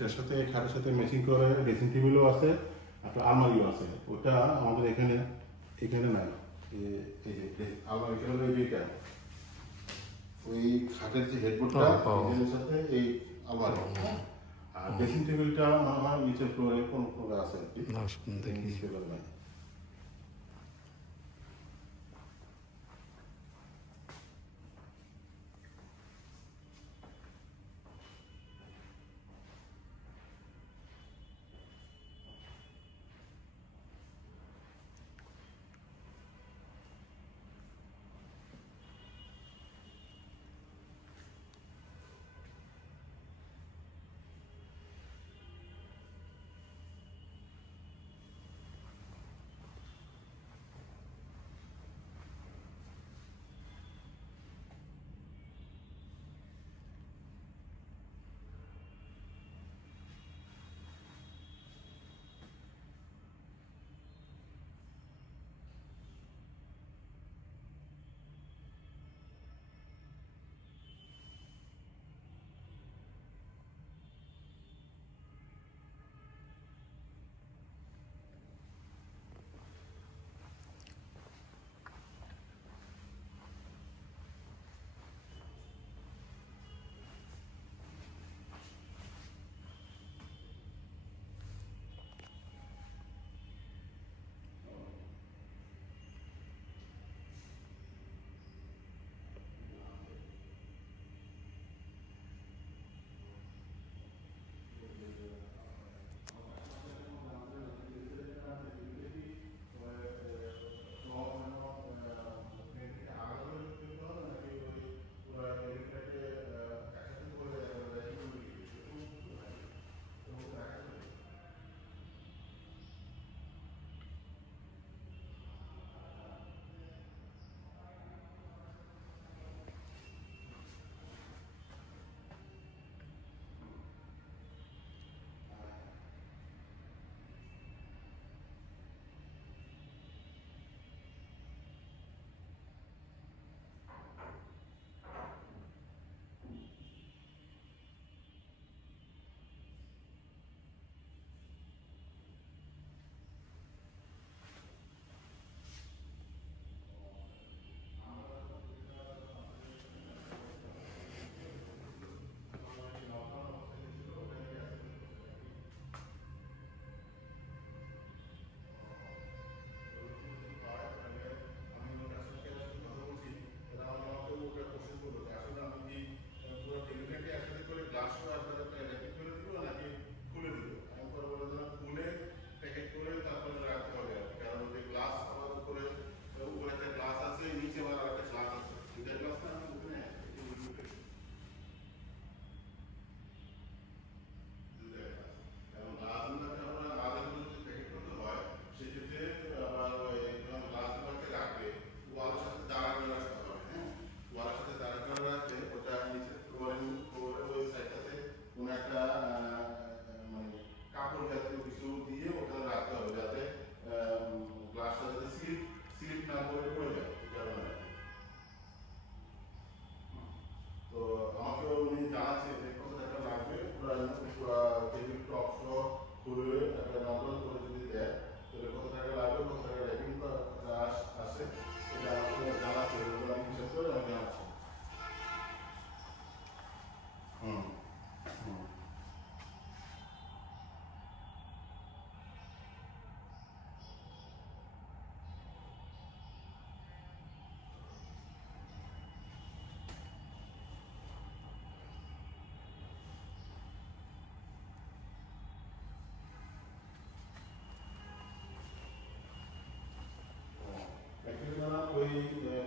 এটার সাথে খাটের সাথে ম্যাচিং করে ড্রেসিং টেবিলও আছে, একটা আলমারিও আছে। ওটা আমাদের এখানে নাই। এই যে আলমারিটা হলো এইটা, ওই খাটের যে হেডবোর্ডটা এর সাথে এই আলমারি, আর ড্রেসিং টেবিলটা আমার নিচের ফ্লোরে কোন ফ্লোরে আছে আর কি, দেখি ফ্লোরে নাই।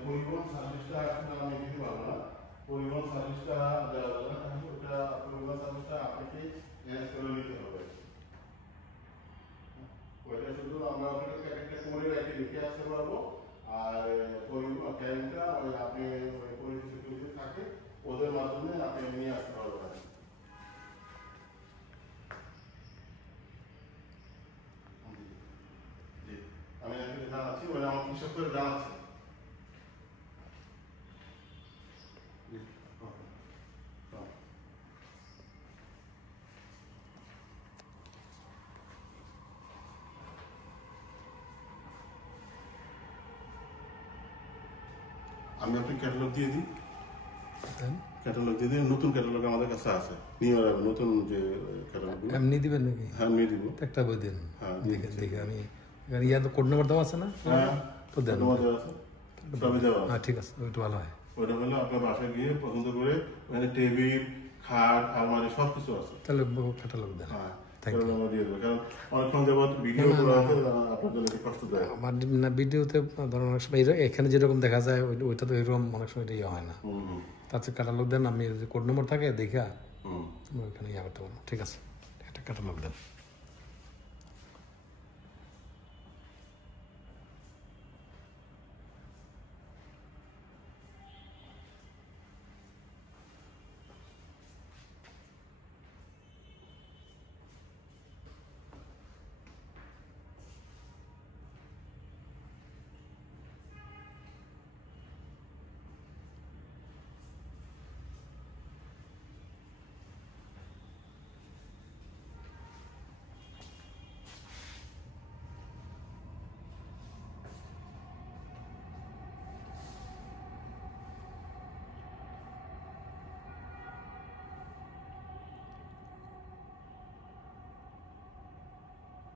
পরিবহন সার্ভিসটা এখন আমি দিতে পারবো না, পরিবহন সার্ভিসটা দেওয়া যাবে না, কারণ ওটা পরিবহন সার্ভিসটা আপনাকে ম্যানেজ করে নিতে হবে। ওইটা শুধু আমরা ওখানে প্যাকেটটা করে রেখে লিখে আসতে পারবো, আর পরিবহন ক্যারিংটা ওই আপনি ওই পরিচিত যদি থাকে ওদের মাধ্যমে আপনি নিয়ে আসতে পারবেন। জি, আমি আপনাকে জানাচ্ছি, ওরা আমার হিসাব করে জানাচ্ছি। আমি আপনি ক্যাটালগ দিয়ে দিই, ক্যাটালগ দিয়ে দিই। নতুন ক্যাটালগ আমাদের কাছে আছে, নিয়ে যাবেন নতুন যে ক্যাটালগ। এমনি দিবেন নাকি? হ্যাঁ এমনি দিব। একটা বই দেন, হ্যাঁ দেখে আমি ইয়া তো কোড নাম্বার দেওয়া আছে না? হ্যাঁ তো দেন, সবই দেওয়া আছে। হ্যাঁ ঠিক আছে, ওইটা ভালো হয়। ওইটা হলো আপনার বাসায় গিয়ে পছন্দ করে, ওখানে টেবিল, খাট, আলমারি সব কিছু আছে। তাহলে ক্যাটালগ দেন। হ্যাঁ থ্যাংক ইউ। আমরা দিয়ে দেবো, কারণ অনেকক্ষণ যাবত ভিডিও করা আছে, আপনার জন্য একটু কষ্ট দেয়। আমার না ভিডিওতে ধরুন অনেক সময় এখানে যেরকম দেখা যায় ওইটা তো এরকম অনেক সময় এটা ইয়ে হয় না। তাতে ক্যাটালগ দেন, আমি কোড নম্বর থাকে দেখা ওইখানে ইয়ে করতে পারবো। ঠিক আছে, একটা ক্যাটালগ দেন।